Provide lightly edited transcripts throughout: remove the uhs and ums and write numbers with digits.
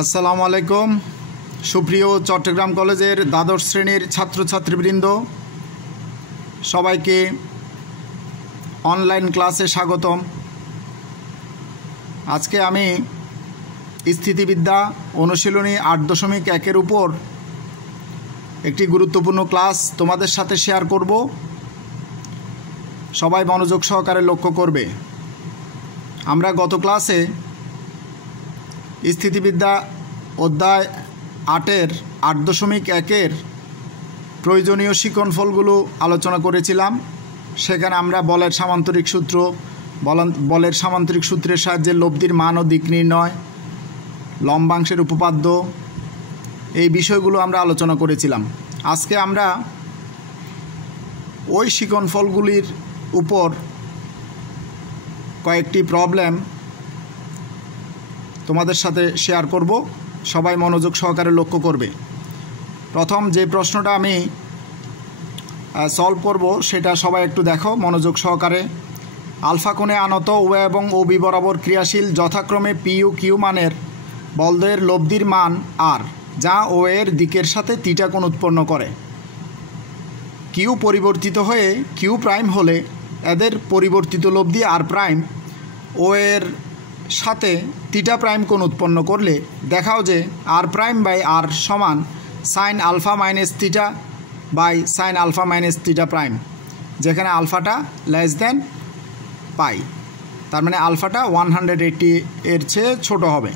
আসসালামু আলাইকুম সুপ্রিয় চট্টগ্রাম কলেজের দ্বাদশ শ্রেণীর ছাত্রছাত্রীবৃন্দ, সবাইকে অনলাইন ক্লাসে স্বাগতম। আজকে আমি স্থিতিবিদ্যা অনুশীলনী 8.1 উপর একটি গুরুত্বপূর্ণ ক্লাস তোমাদের সাথে শেয়ার করব। সবাই মনোযোগ সহকারে লক্ষ্য করবে। আমরা গত ক্লাসে স্থিতিবিদ্যা অধ্যায় 8.1 প্রয়োজনীয় শিক্ষণফলগুলো আলোচনা করেছিলাম। সেখানে আমরা বলের সামান্তরিক সূত্রের সাহায্যে লব্ধির মান ও দিক নির্ণয়, লম্বাংশের উপপাদ্য, এই বিষয়গুলো আমরা আলোচনা করেছিলাম। আজকে আমরা ওই শিক্ষণফলগুলির উপর কয়েকটি প্রবলেম তোমাদের সাথে শেয়ার করব। সবাই মনোযোগ সহকারে লক্ষ্য করবে। প্রথম যে প্রশ্নটা আমি সলভ করব সেটা সবাই একটু দেখো মনোযোগ সহকারে। আলফা কোণে আনত ও এবং ও বি বরাবর ক্রিয়াশীল যথাক্রমে পি ও কিউ মানের বলদের লব্ধির মান আর, যা ও এর দিকের সাথে থিটা কোণ উৎপন্ন করে। কিউ পরিবর্তিত হয়ে কিউ প্রাইম হলে এদের পরিবর্তিত লব্ধি আর প্রাইম ও এর সাথে থিটা প্রাইম কোণ উৎপন্ন করলে দেখাও যে আর প্রাইম বাই আর সমান sine alpha minus theta by sine alpha minus theta prime, যেখানে আলফাটা লেস দেন পাই, তার মানে আলফাটা 180 এর চেয়ে ছোট হবে।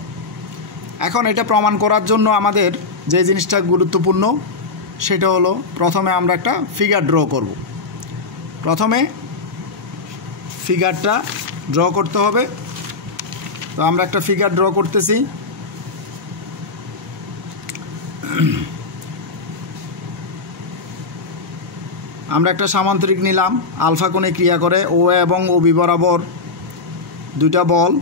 এখন এটা প্রমাণ করার জন্য আমাদের যে জিনিসটা গুরুত্বপূর্ণ সেটা হলো, প্রথমে আমরা একটা ফিগার ড্র করব। প্রথমে ফিগারটা ড্র করতে হবে। তো আমরা একটা ফিগার ড্র করতেছি। আমরা একটা সামান্তরিক নিলাম, আলফা কোণে ক্রিয়া করে ও এবং ও বি বরাবর দুইটা বল,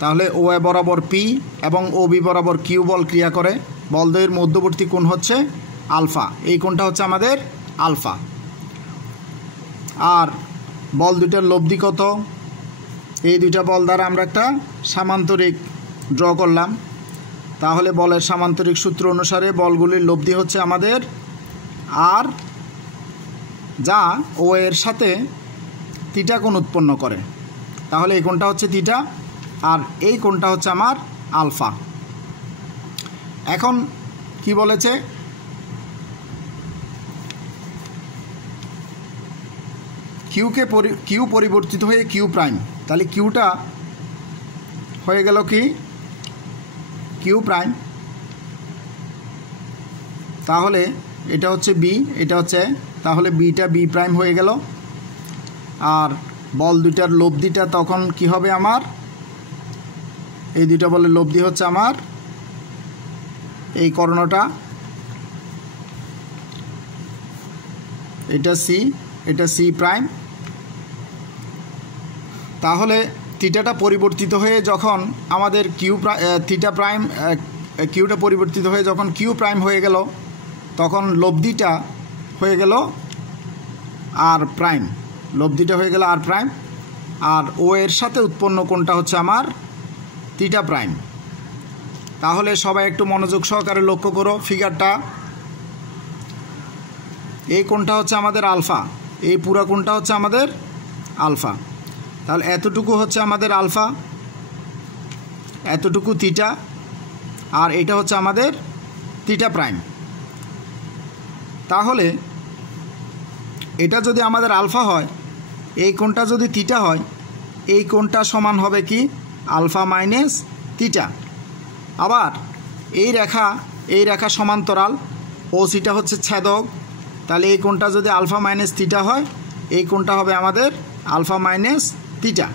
তাহলে ও এ বরাবর পি এবং ও বি বরাবর কিউ বল ক্রিয়া করে। বলদ্বয়ের মধ্যবর্তী কোণ হচ্ছে আলফা, এই কোণটা হচ্ছে আমাদের আলফা। আর বল দুইটার লব্ধি কত? এই দুইটা বল দ্বারা আমরা একটা সামান্তরিক ড্র করলাম। তাহলে বলের সামান্তরিক সূত্র অনুসারে বলগুলির লব্ধি হচ্ছে আমাদের আর, যা ও এর সাথে থিটা কোণ উৎপন্ন করে। তাহলে এই কোণটা হচ্ছে থিটা আর এই কোণটা হচ্ছে আমার আলফা। এখন কি বলেছে? কিউ পরিবর্তিত হয়ে কিউ প্রাইম, তাহলে কিউটা হয়ে গেল কি কিউ প্রাইম। তাহলে এটা হচ্ছে বি, এটা হচ্ছে, তাহলে বিটা বি প্রাইম হয়ে গেল। আর বল দুইটার লব্ধিটা তখন কি হবে আমার? এই দুইটা বলের লব্ধি হচ্ছে আমার এই কর্ণটা, এটা সি, এটা সি প্রাইম। তাহলে থিটাটা পরিবর্তিত হয়ে যখন আমাদের থিটা প্রাইম কিউটা পরিবর্তিত হয়ে যখন কিউ প্রাইম হয়ে গেল, তখন লব্ধিটা হয়ে গেল আর প্রাইম, লব্ধিটা হয়ে গেল আর প্রাইম। আর ও এর সাথে উৎপন্ন কোণটা হচ্ছে আমার থিটা প্রাইম। তাহলে সবাই একটু মনোযোগ সহকারে লক্ষ্য করো ফিগারটা। এই কোণটা হচ্ছে আমাদের আলফা, এই পুরো কোণটা হচ্ছে আমাদের আলফা। তাহলে এতটুকু হচ্ছে আমাদের আলফা, এতটুকু থিটা, আর এটা হচ্ছে আমাদের থিটা প্রাইম। তাহলে এটা যদি আমাদের আলফা হয়, এই কোণটা যদি থিটা হয়, এই কোণটা সমান হবে কি আলফা মাইনাস থিটা। আবার এই রেখা সমান্তরাল, ও সিটা হচ্ছে ছেদক, তাহলে এই কোণটা যদি আলফা মাইনাস থিটা হয়, এই কোণটা হবে আমাদের আলফা মাইনাস থিটা।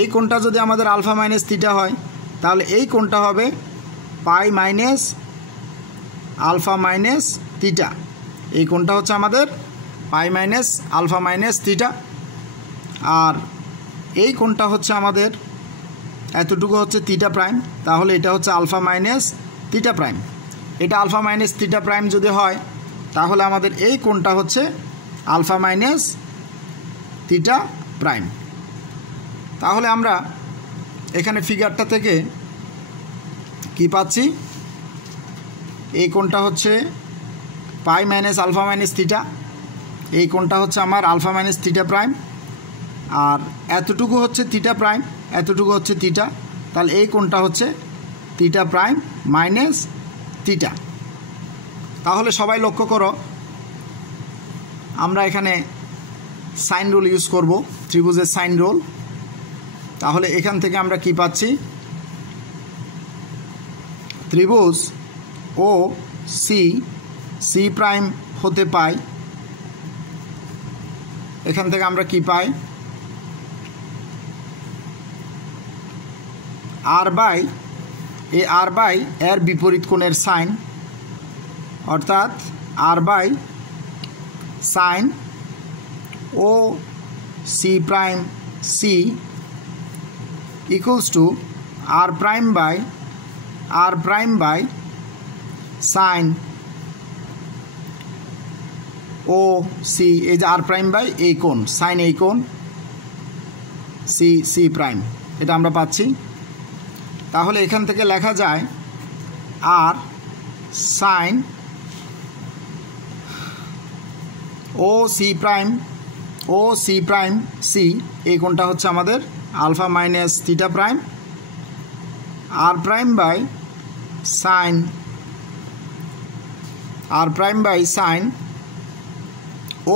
এই কোণটা যদি আমাদের আলফা মাইনাস থিটা হয়, তাহলে এই কোণটা হবে পাই মাইনাস আলফা মাইনাস থিটা। এই কোণটা হচ্ছে আমাদের পাই মাইনাস আলফা মাইনাস থিটা। আর এই কোণটা হচ্ছে আমাদের এতটুকু হচ্ছে থিটা প্রাইম, তাহলে এটা হচ্ছে আলফা মাইনাস থিটা প্রাইম। এটা আলফা মাইনাস থিটা প্রাইম যদি হয়, তাহলে আমাদের এই কোণটা হচ্ছে আলফা মাইনাস থিটা প্রাইম। তাহলে আমরা এখানে ফিগারটা থেকে কি পাচ্ছি, এই কোণটা হচ্ছে pi minus alpha minus theta, এই কোণটা হচ্ছে আমার আলফা মাইনাস থিটা প্রাইম, আর এতটুকু হচ্ছে থিটা প্রাইম, এতটুকু হচ্ছে থিটা, তাহলে এই কোণটা হচ্ছে থিটা প্রাইম মাইনাস থিটা। তাহলে সবাই লক্ষ্য করো, আমরা এখানে সাইন রুল ইউজ করব, ত্রিভুজের সাইন রুল। তাহলে এখান থেকে আমরা কি পাচ্ছি, ত্রিভুজ ও সি, সি প্রাইম হতে পাই, এখান থেকে আমরা কি পাই, আর বাই এই আর বাই এর বিপরীত কোণের সাইন, অর্থাৎ R by sine O C prime C equals to R prime by sine O C, এই যে আর প্রাইম বাই এই কোণ, সাইন এই কোণ সি, সি প্রাইম, এটা আমরা পাচ্ছি। তাহলে এখান থেকে লেখা যায় R sine O C prime C, এই কোণটা হচ্ছে আমাদের alpha minus theta prime, R prime by sine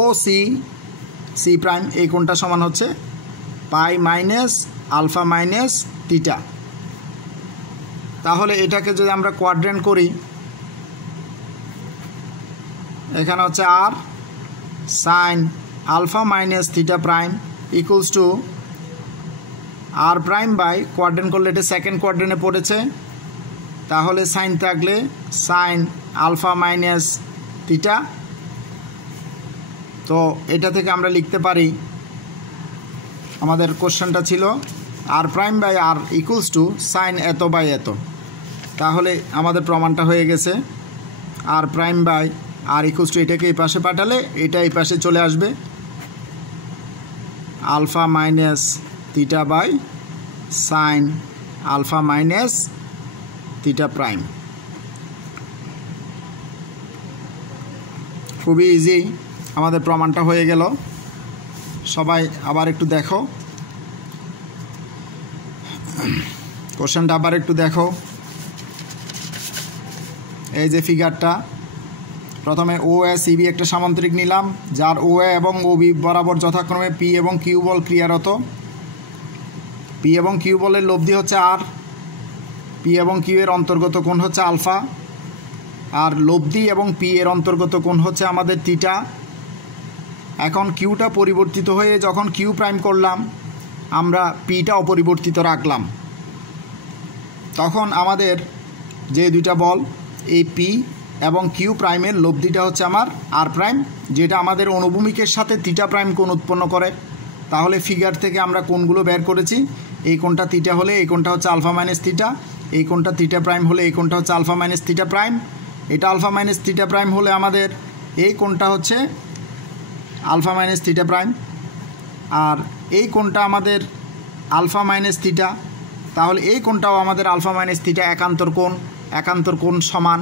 O C prime, এই কোণটা সমান হচ্ছে pi minus alpha minus theta. তাহলে এটাকে যদি আমরা কোয়াড্রেন্ট করি, এখানে হচ্ছে R sine alpha minus theta prime equals to R prime by, quadrant করলে এটা সেকেন্ড কোয়াড্রেন্টে পড়েছে, তাহলে সাইন থাকলে সাইন আলফা মাইনাস থিটা। তো এটা থেকে আমরা লিখতে পারি, আমাদের কোশ্চেনটা ছিল R prime by R equals to sine এত বাই এত। তাহলে আমাদের প্রমাণটা হয়ে গেছে, R prime by R equals to, এটাকে এই পাশে পাঠালে এটা এই পাশে চলে আসবে, alpha minus theta by sine alpha minus theta prime. খুবই ইজি, আমাদের প্রমাণটা হয়ে গেল। সবাই আবার একটু দেখো কোশ্চেনটা, আবার একটু দেখো। এই যে ফিগারটা, প্রথমে ও এ সিবি একটা সামান্তরিক নিলাম, যার ও এ এবং ও বি বরাবর যথাক্রমে পি এবং কিউ বল ক্রিয়ারত। পি এবং কিউ বলের লব্ধি হচ্ছে আর, পি এবং কিউ এর অন্তর্গত কোণ হচ্ছে আলফা, আর লব্ধি এবং পি এর অন্তর্গত কোণ হচ্ছে আমাদের থিটা। এখন কিউটা পরিবর্তিত হয়ে যখন কিউ প্রাইম করলাম, আমরা পিটা অপরিবর্তিত রাখলাম, তখন আমাদের যে দুইটা বল এই পি এবং কিউ প্রাইমের লব্ধিটা হচ্ছে আমার আর প্রাইম, যেটা আমাদের অনুভূমিকের সাথে থিটা প্রাইম কোণ উৎপন্ন করে। তাহলে ফিগার থেকে আমরা কোণগুলো বের করেছি, এই কোণটা থিটা হলে এই কোণটা হচ্ছে আলফা মাইনাস থিটা, এই কোণটা থিটা প্রাইম হলে এই কোণটা হচ্ছে আলফা মাইনাস থিটা প্রাইম, এটা আলফা মাইনাস থিটা প্রাইম হলে আমাদের এই কোণটা হচ্ছে আলফা মাইনাস থিটা প্রাইম, আর এই কোণটা আমাদের আলফা মাইনাস থিটা, তাহলে এই কোণটাও আমাদের আলফা মাইনাস থিটা, একান্তর কোণ সমান।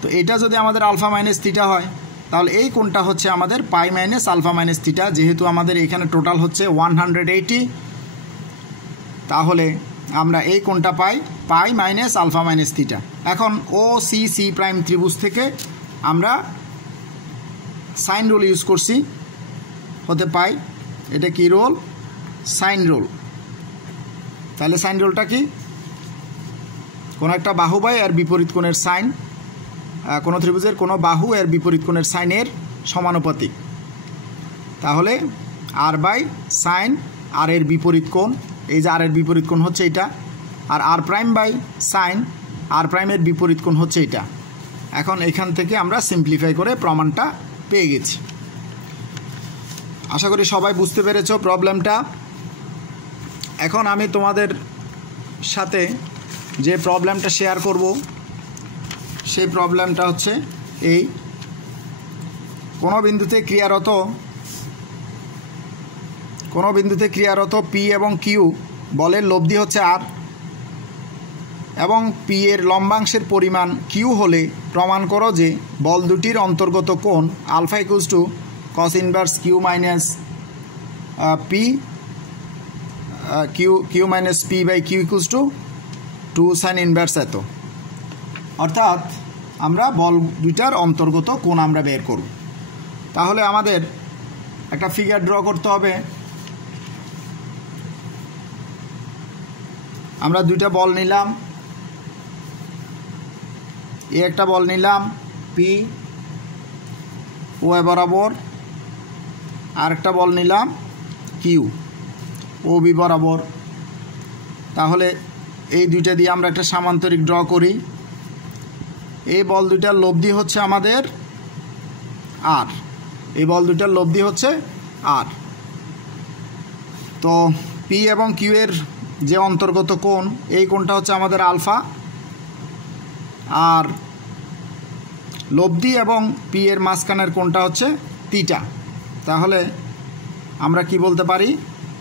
তো এটা যদি আমাদের আলফা মাইনাস থিটা হয়, তাহলে এই কোণটা হচ্ছে আমাদের পাই মাইনাস আলফা মাইনাস থিটা, যেহেতু আমাদের এখানে টোটাল হচ্ছে 180, তাহলে আমরা এই কোণটা পাই পাই মাইনাস আলফা মাইনাস থিটা। এখন ও সি সি প্রাইম ত্রিভুজ থেকে আমরা সাইন রুল ইউজ করছি, হতে পাই এটা কি রুল, সাইন রুল। তাহলে সাইন রুলটা কি, কোনো একটা বাহু বাই এর বিপরীত কোণের সাইন, কোনো ত্রিভুজের কোনো বাহু এর বিপরীত কোণের সাইনের সমানুপাতিক। তাহলে আর বাই সাইন আর এর বিপরীত কোণ, এই যে আর এর বিপরীত কোণ হচ্ছে এটা, আর আর প্রাইম বাই সাইন আর প্রাইমের বিপরীত কোণ হচ্ছে এটা। এখন এখান থেকে আমরা সিম্পলিফাই করে প্রমাণটা পেয়ে গেছি। আশা করি সবাই বুঝতে পেরেছো প্রবলেমটা। এখন আমি তোমাদের সাথে যে প্রবলেমটা শেয়ার করব, সেই প্রবলেমটা হচ্ছে এই, কোনো বিন্দুতে ক্রিয়ারত পি এবং কিউ বলের লব্ধি হচ্ছে আর এবং পি এর লম্বাংশের পরিমাণ কিউ হলে প্রমাণ করো যে বল দুটির অন্তর্গত কোণ alpha equals to cos inverse Q minus P Q minus P by Q equals to 2 sine inverse এত। অর্থাৎ আমরা বল দুইটার অন্তর্গত কোণ আমরা বের করব। তাহলে আমাদের একটা ফিগার ড্র করতে হবে। আমরা দুইটা বল নিলাম, একটা বল নিলাম পি ও বরাবর, আর একটা বল নিলাম কিউ ও বি বরাবর। তাহলে এই দুইটা দিয়ে আমরা একটা সামান্তরিক ড্র করি। এই বল দুইটার লব্ধি হচ্ছে আমাদের আর, এই বল দুইটার লব্ধি হচ্ছে আর। তো পি এবং কিউ এর যে অন্তর্গত কোণ, এই কোণটা হচ্ছে আমাদের আলফা, আর লব্ধি এবং পি এর মাঝখানের কোণটা হচ্ছে থিটা। তাহলে আমরা কি বলতে পারি,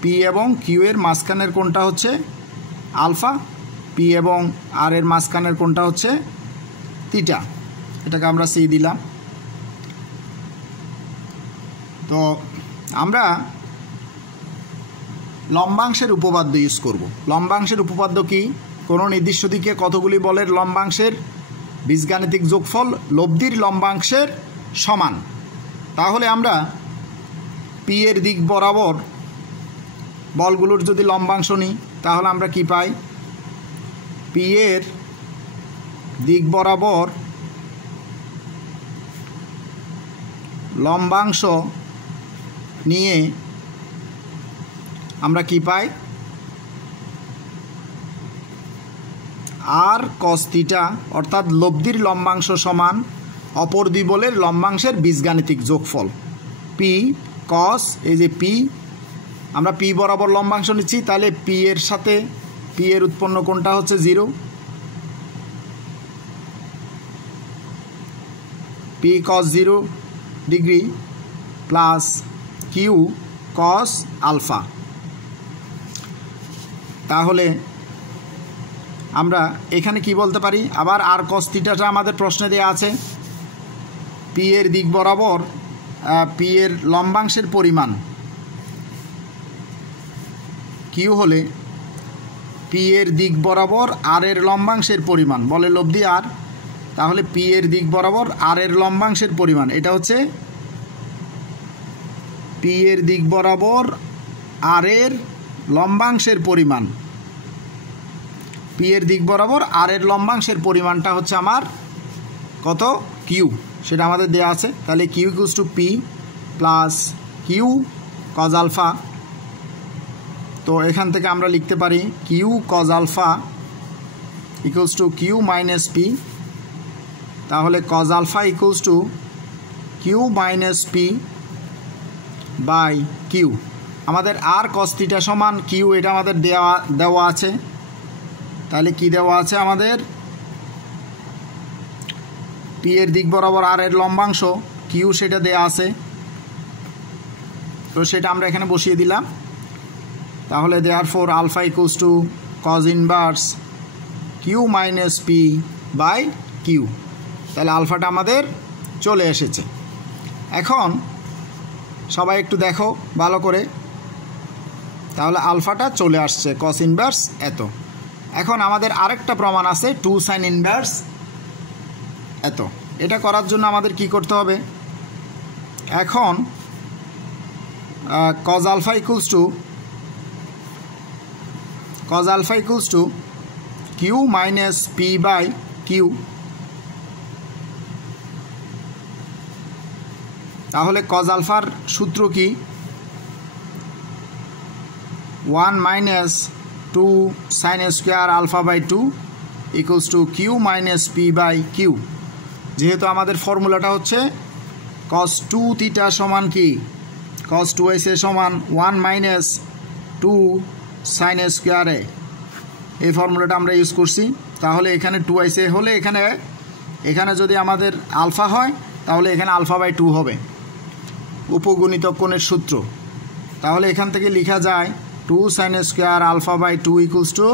পি এবং কিউ এর মাঝখানের কোণটা হচ্ছে আলফা, পি এবং আর এর মাঝখানের কোণটা হচ্ছে থিটা। এটাকে আমরা সি দিলাম। তো আমরা লম্বাংশের উপপাদ্য ইউজ করব। লম্বাংশের উপপাদ্য কি, কোনো নির্দিষ্ট দিকে কতগুলি বলের লম্বাংশের বীজগাণিতিক যোগফল লব্ধির লম্বাংশের সমান। তাহলে আমরা পি এর দিক বরাবর বলগুলোর যদি লম্বাংশ নিই, তাহলে আমরা কি পাই, পি এর দিক বরাবর লম্বাংশ নিয়ে আমরা কি পাই, আর কস থিটা, অর্থাৎ লব্ধির লম্বাংশ সমান অপর দুই বলের লম্বাংশের বীজগাণিতিক যোগফল পি কস, এই যে পি, আমরা পি বরাবর লম্বাংশ নিচ্ছি, তাহলে পি এর সাথে পি এর উৎপন্ন কোণটা হচ্ছে 0, P cos 0 degree plus Q cos alpha. তাহলে আমরা এখানে কি বলতে পারি, আবার আর কস থিটাটা আমাদের প্রশ্নে দেওয়া আছে। পি এর দিক বরাবর পি এর লম্বাংশের পরিমাণ কিউ হলে পি এর দিক বরাবর আর এর লম্বাংশের পরিমাণ, বলে লব্ধি আর, তাহলে পি এর দিক বরাবর আর এর লম্বাংশের পরিমাণ, এটা হচ্ছে পি এর দিক বরাবর আর এর লম্বাংশের পরিমাণ, পি এর দিক বরাবর আর এর লম্বাংশের পরিমাণটা হচ্ছে আমার কত, কিউ, সেটা আমাদের দেওয়া আছে। তাহলে Q equals to P plus Q cos alpha. তো এখান থেকে আমরা লিখতে পারি Q cos alpha equals to Q minus P. তাহলে cos alpha equals to Q minus P by Q. আমাদের আর কস থিটা সমান কিউ, এটা আমাদের দেওয়া আছে। তাহলে কি দেওয়া আছে আমাদের, পি এর দিক বরাবর আর এর লম্বাংশ কিউ, সেটা দেওয়া আছে। তো সেটা আমরা এখানে বসিয়ে দিলাম। তাহলে therefore alpha equals to cos inverse Q minus P by Q. তাহলে আলফাটা আমাদের চলে এসেছে। এখন সবাই একটু দেখো ভালো করে, তাহলে আলফাটা চলে আসছে কস ইনভার্স এত। এখন আমাদের আরেকটা প্রমাণ আছে 2 সাইন ইনভার্স এত। এটা করার জন্য আমাদের কি করতে হবে, এখন cos alpha equals to Q minus P by Q. তাহলে কজ আলফার সূত্র কি, 1 minus 2 sine square alpha by 2 equals to Q minus P by Q. যেহেতু আমাদের ফর্মুলাটা হচ্ছে কস 2 থিটা সমান কি, কস 2s সমান 1 মাইনাস 2 সাইন স্কোয়ারে, এই ফর্মুলাটা আমরা ইউজ করছি। তাহলে এখানে 2s হলে এখানে যদি আমাদের আলফা হয়, তাহলে এখানে আলফা বাই 2 হবে, উপগুণিতক কোণের সূত্র। তাহলে এখান থেকে লেখা যায় 2 sin square alpha by 2 equals to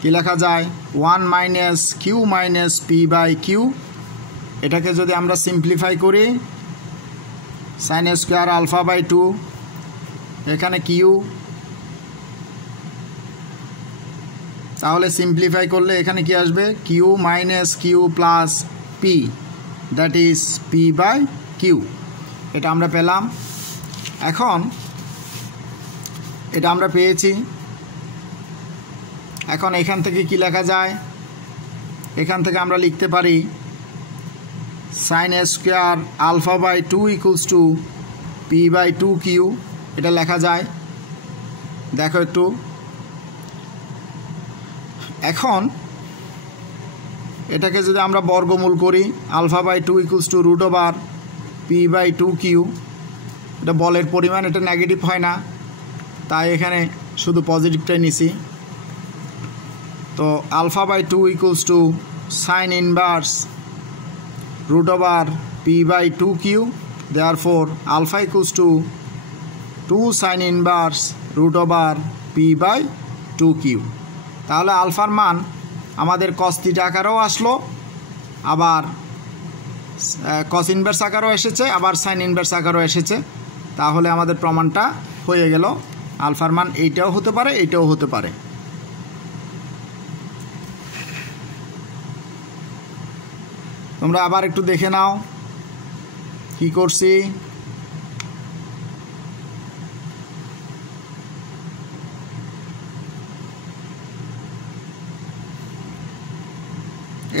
কি লেখা যায় 1 minus Q minus P by Q. এটাকে যদি আমরা সিম্পলিফাই করি sin স্কোয়ার আলফা বাই 2 এখানে কিউ, তাহলে সিম্পলিফাই করলে এখানে কি আসবে Q minus Q plus P, that is P by Q. এটা আমরা পেলাম। এখন এটা আমরা পেয়েছি। এখন এখান থেকে কি লেখা যায়, এখান থেকে আমরা লিখতে পারি sin square alpha by 2 equals to P by 2 Q. এটা লেখা যায়, দেখো একটু। এখন এটাকে যদি আমরা বর্গমূল করি alpha by 2 equals to root over P by 2 Q, এটা বলের পরিমাণ, এটা নেগেটিভ হয় না, তাই এখানে শুধু পজিটিভটাই নিছি। তো alpha by 2 equals to sine inverse root over P by 2 Q, therefore alpha equals to 2 sine inverse root over P by 2 Q. তাহলে আলফার মান আমাদের কস থিটা আকারেও আসলো, আবার কস ইনভার্স আকারও এসেছে, আবার সাইন ইনভার্স আকারও এসেছে। তাহলে আমাদের প্রমাণটা হয়ে গেল। আলফার মান এইটাও হতে পারে, এইটাও হতে পারে। তোমরা আবার একটু দেখে নাও কি করছি।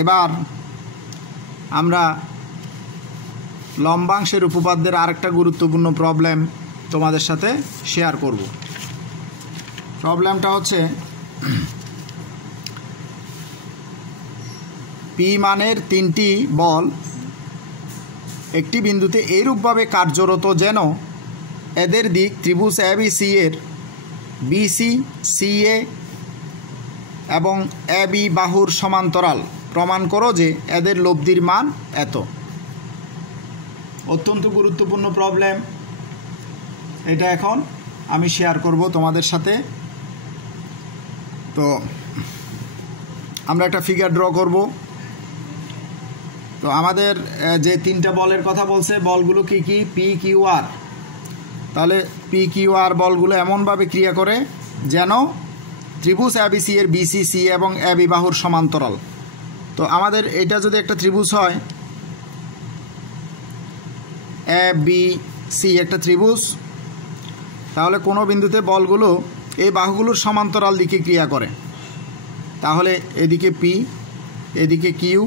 এবার আমরা লম্বাংশের উপপাদ্যের আরেকটা গুরুত্বপূর্ণ প্রবলেম তোমাদের সাথে শেয়ার করব। প্রবলেমটা হচ্ছে পি মানের 3টি বল একটি বিন্দুতে এইরূপভাবে কার্যরত যেন এদের দিক ত্রিভুজ এবিসি এর বিসি সিএ এবং এবি বাহুর সমান্তরাল। প্রমাণ করো যে এদের লব্ধির মান এত। অত্যন্ত গুরুত্বপূর্ণ প্রবলেম এটা। এখন আমি শেয়ার করব তোমাদের সাথে। তো আমরা একটা ফিগার ড্র করব। তো আমাদের যে 3টা বলের কথা বলছে, বলগুলো কি কি, পি কিউ আর। তাহলে পি কিউ আর বলগুলো এমনভাবে ক্রিয়া করে যেন ত্রিভুজ এবিসি এর বিসি সি এবং এবি বাহুর সমান্তরাল। তো আমাদের এটা যদি একটা ত্রিভুজ হয়, এ বি সি একটা ত্রিভুজ, তাহলে কোনো বিন্দুতে বলগুলো এই বাহুগুলোর সমান্তরাল দিকে ক্রিয়া করে। তাহলে এদিকে পি, এদিকে কিউ,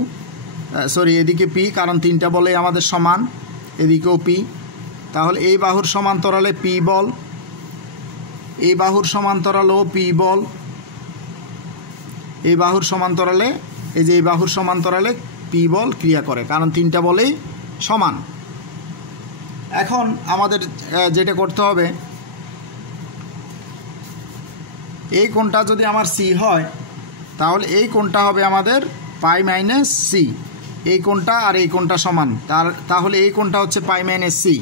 এদিকে পি, কারণ 3টা বলে আমাদের সমান, এদিকেও পি। তাহলে এই বাহুর সমান্তরালে পি বল, এই বাহুর সমান্তরালেও পি বল, এই বাহুর সমান্তরালে, এই যে এই বাহুর সমান্তরালে পি বল ক্রিয়া করে, কারণ 3টা বলেই সমান। এখন আমাদের যেটা করতে হবে, এই কোণটা যদি আমার সি হয়, তাহলে এই কোণটা হবে আমাদের পাই মাইনাস সি। এই কোণটা আর এই কোণটা সমান, তাহলে এই কোণটা হচ্ছে পাই মাইনাস সি।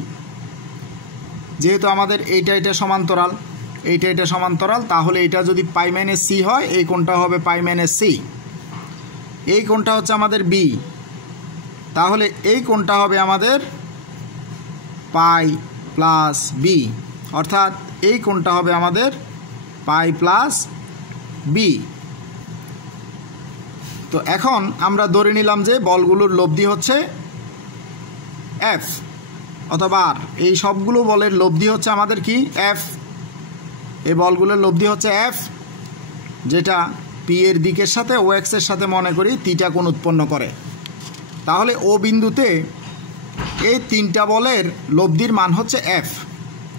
যেহেতু আমাদের এইটা সমান্তরাল, এইটা সমান্তরাল, তাহলে এটা যদি পাই মাইনাস সি হয়, এই কোণটা হবে পাই মাইনাস সি। এই কোণটা হচ্ছে আমাদের বি, তাহলে এই কোণটা হবে আমাদের পাই প্লাস বি, অর্থাৎ এই কোণটা হবে আমাদের পাই প্লাস বি। তো এখন আমরা ধরে নিলাম যে বলগুলোর লব্ধি হচ্ছে এফ অথবা আর। এই সবগুলো বলের লব্ধি হচ্ছে আমাদের কি, এফ। এই বলগুলোর লব্ধি হচ্ছে এফ, যেটা পি এর দিকের সাথে ও এক্সের সাথে মনে করি থিটা কোণ উৎপন্ন করে। তাহলে ও বিন্দুতে এই 3টা বলের লব্ধির মান হচ্ছে এফ।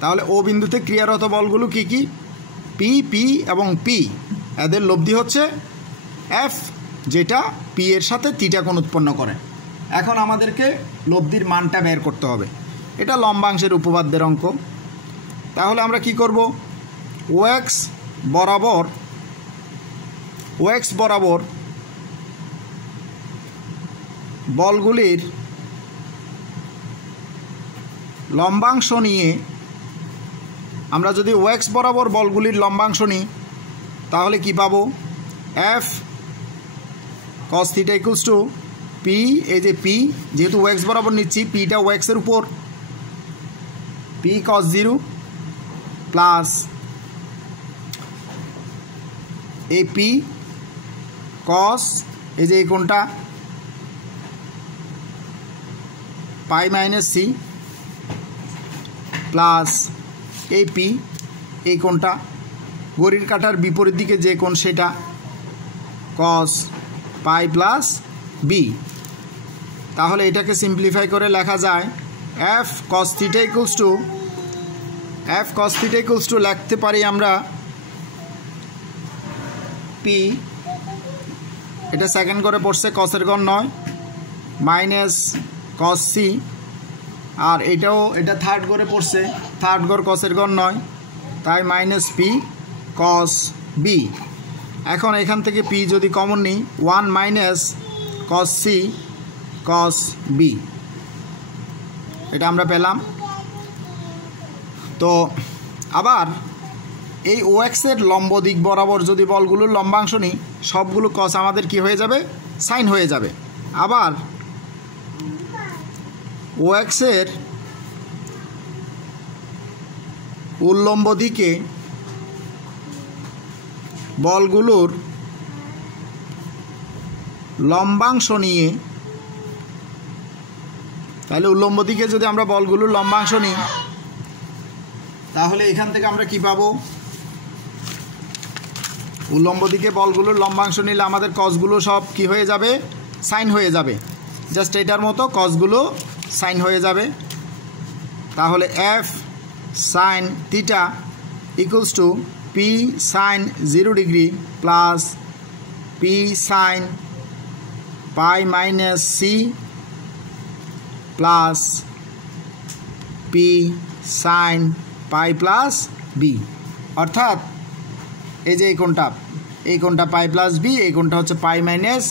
তাহলে ও বিন্দুতে ক্রিয়ারত বলগুলো কি কি, পি, পি এবং পি, এদের লব্ধি হচ্ছে এফ, যেটা পি এর সাথে থিটা কোণ উৎপন্ন করে। এখন আমাদেরকে লব্ধির মানটা বের করতে হবে। এটা লম্বাংশের উপপাদ্যের অঙ্ক। তাহলে আমরা কি করব, ও এক্স বরাবর বলগুলির লম্বাংশ নিয়ে আমরা যদি ওএক্স বরাবর বলগুলির লম্বাংশ নিই তাহলে কি পাবো? F cos theta equals to P, এই যে পি যেহেতু ওএক্স বরাবর নিচ্ছি, পিটা ওএক্সের উপর পি কস 0 প্লাস এই পি কস, এই যে এই কোণটা পাই মাইনাস সি প্লাস এই পি, এই কোণটা ঘড়ির কাঁটার বিপরীত দিকে যে কোণ সেটা কস পাই প্লাস বি। তাহলে এটাকে সিম্পলিফাই করে লেখা যায় F cos theta equals two লিখতে পারি আমরা পি, এটা সেকেন্ড করে পড়ছে কসের গণ 9 মাইনাস কস সি, আর এটা থার্ড করে পড়ছে থার্ড গড় কসের গণ 9 তাই মাইনাস পি কস বি। এখন এখান থেকে পি যদি কমন নিই 1 minus cos C cos B, এটা আমরা পেলাম। তো আবার এই ওএক্সের লম্ব দিক বরাবর যদি বলগুলোর লম্বাংশ নিই সবগুলো কস আমাদের কি হয়ে যাবে? সাইন হয়ে যাবে। আবার ওএক্সের উল্লম্ব দিকে বলগুলোর লম্বাংশ নিয়ে, তাহলে উল্লম্ব দিকে যদি আমরা বলগুলোর লম্বাংশ নিই তাহলে এখান থেকে আমরা কি পাবো? উল্লম্ব দিকে বলগুলোর লম্বাংশ নিলে আমাদের কসগুলো সব কি হয়ে যাবে? সাইন হয়ে যাবে। জাস্ট এটার মতো কসগুলো সাইন হয়ে যাবে। তাহলে F sine theta equals to P sine 0 degree plus P sine pi minus C plus P sine pi plus B. অর্থাৎ এই যে এই কোণটা পাই প্লাস বি, এই কোণটা হচ্ছে পাই মাইনাস,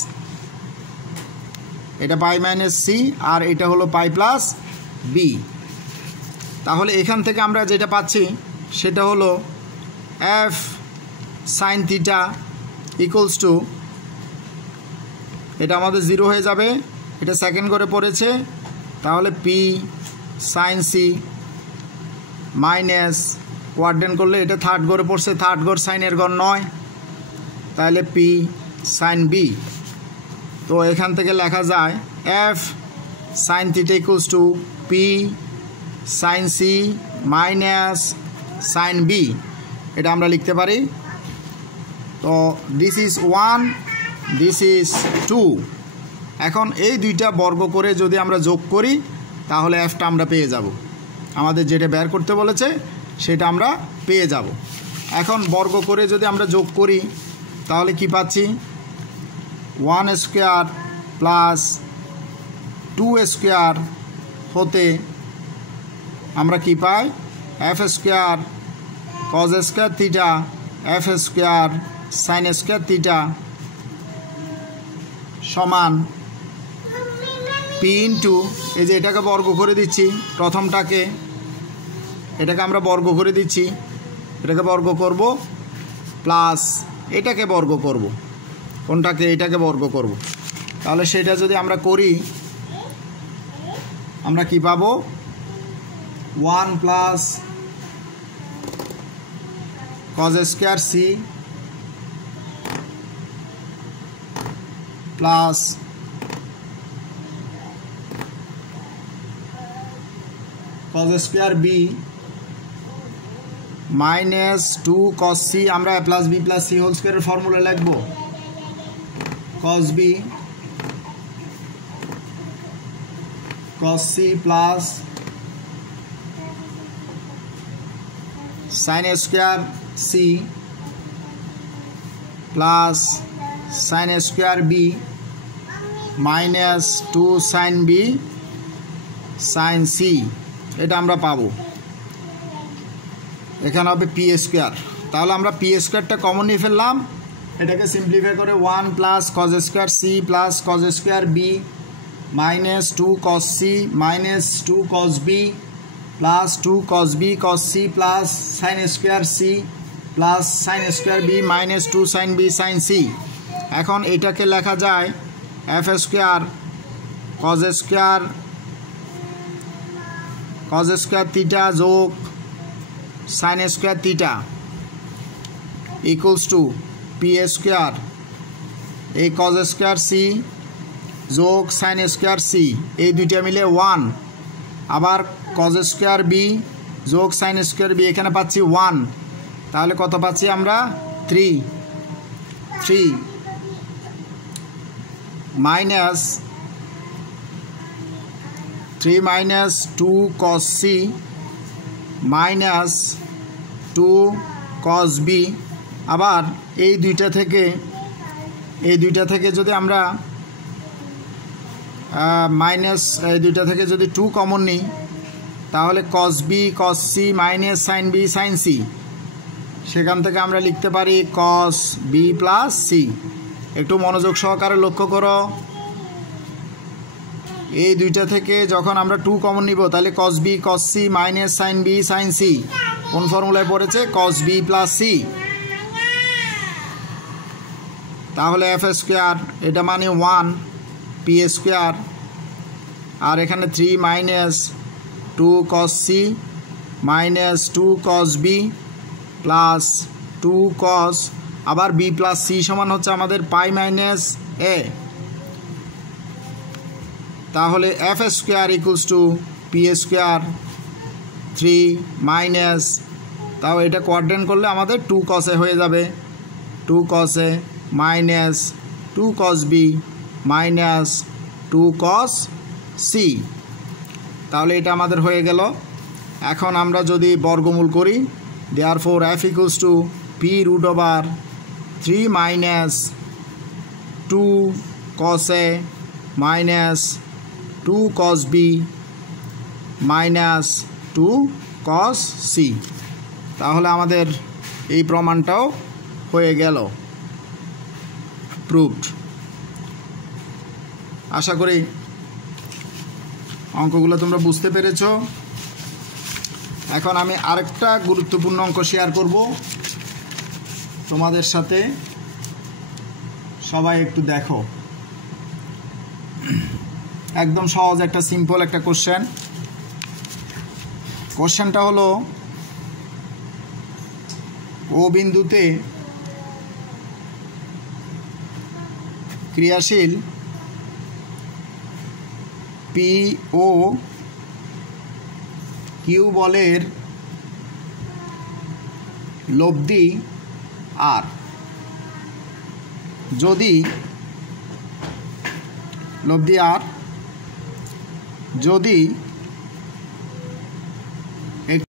এটা পাই মাইনাস সি আর এটা হলো পাই প্লাস বি। তাহলে এখান থেকে আমরা যেটা পাচ্ছি সেটা হলো F sine theta equals two, এটা আমাদের 0 হয়ে যাবে, এটা সেকেন্ড করে পড়েছে, তাহলে P sine C minus quadrant করলে এটা থার্ড গড়ে পড়ছে, থার্ড গড় সাইনের গড় 9, তাহলে পি সাইন বি। তো এখান থেকে লেখা যায় F sine theta equals to P sine C minus sine B, এটা আমরা লিখতে পারি। তো দিস ইজ 1, দিস ইজ 2। এখন এই দুইটা বর্গ করে যদি আমরা যোগ করি তাহলে এফটা আমরা পেয়ে যাব, আমাদের যেটা বের করতে বলেছে সেটা আমরা পেয়ে যাব। এখন বর্গ করে যদি আমরা যোগ করি তাহলে কি পাচ্ছি? 1 স্কোয়ার প্লাস 2 স্কোয়ার হতে আমরা কি পাই? F square cos square theta F square sine square theta সমান পি ইন্টু, এই যে এটাকে বর্গ করে দিচ্ছি, প্রথমটাকে এটাকে আমরা বর্গ করে দিচ্ছি, এটাকে বর্গ করব প্লাস এটাকে বর্গ করব, কোনটাকে? এটাকে বর্গ করব। তাহলে সেটা যদি আমরা করি আমরা কি পাবো? 1 plus cos square C plus cos square B minus 2 cos C, আমরা plus B plus C whole স্কোয়ারের ফর্মুলা লিখব, cos B cos C plus sine square C plus sine square B minus 2 sine B sine C, এটা আমরা পাবো। এখানে হবে P square. তাহলে আমরা পি স্কোয়ারটা কমন নিয়ে ফেললাম, এটাকে সিম্পলিফাই করে 1 plus cos square C plus cos square B minus 2 cos C minus 2 cos B plus 2 cos b cos c plus sin square c plus sin square b minus 2 sin b sin c। এখন এটাকে লেখা যায় f square cos square theta যোগ sin square theta equals two p square এই cos square c যোগ sin square c, এই দুইটা মিলে 1, আবার cos স্কোয়ার b যোগ sin স্কোয়ার b, এখানে পাচ্ছি 1, তাহলে কত পাচ্ছি আমরা 3 minus 2 cos c minus 2 cos b, আবার এই দুইটা থেকে যদি আমরা মাইনাস এই দুইটা থেকে যদি 2 কমন নিই তাহলে cos b cos c minus sin b sin c, সেখান থেকে আমরা লিখতে পারি cos b প্লাস c। একটু মনোযোগ সহকারে লক্ষ্য করো, এই দুইটা থেকে যখন আমরা 2 কমন নিব তাহলে cos b cos c minus sin b sin c কোন ফর্মুলায় পড়েছে? cos b plus c। তাহলে f স্কোয়ার এটা মানে 1 p স্কোয়ার, আর এখানে 3 minus 2 cos c minus 2 cos b plus 2 cos, আবার b প্লাস c সমান হচ্ছে আমাদের পাই মাইনাস a। তাহলে f square equals to p square 3 minus, তাও এটা কোয়াড্রেন্ট করলে আমাদের 2 cos a হয়ে যাবে, 2 cos a minus 2 cos b minus 2 cos c, তাহলে এটা আমাদের হয়ে গেল। এখন আমরা যদি বর্গমূল করি, therefore f equals to p root over 3 minus 2 cos a minus 2 cos b minus 2 cos c, তাহলে আমাদের এই প্রমাণটাও হয়ে গেল, প্রুভড। আশা করি অঙ্কগুলো তোমরা বুঝতে পেরেছো। এখন আমি আরেকটা গুরুত্বপূর্ণ অঙ্ক শেয়ার করব তোমাদের সাথে, সবাই একটু দেখো। একদম সহজ একটা সিম্পল একটা কোশ্চেন। কোশ্চেনটা হলো ও বিন্দুতে ক্রিয়াশীল পি ও কিউ বলের লব্ধি আর, যদি লব্ধি আর যদি